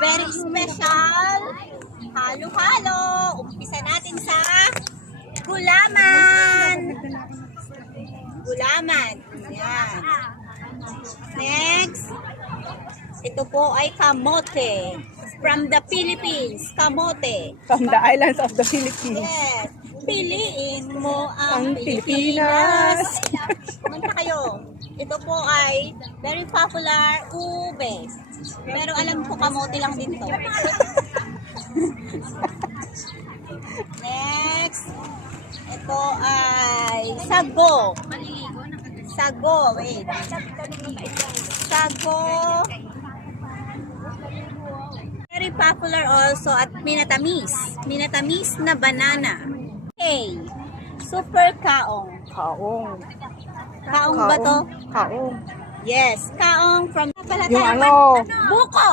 very special halo-halo. Umpisa natin sa gulaman. Gulaman. Yan. Next, ito po ay kamote. From the Philippines, kamote. From the islands of the Philippines. Yes. Piliin mo ang Ang Pilipinas. Pilipinas. Kumanta kayo. Ito po ay very popular ube. Pero alam ko kamote lang din to. Next, ito ay sago. Sago, wait. Sago. Very popular also at minatamis. Minatamis na banana. Okay. Super kaong. Kaong. Kaong ba to? Kaong. Yes, kaong from Yung ano, buko.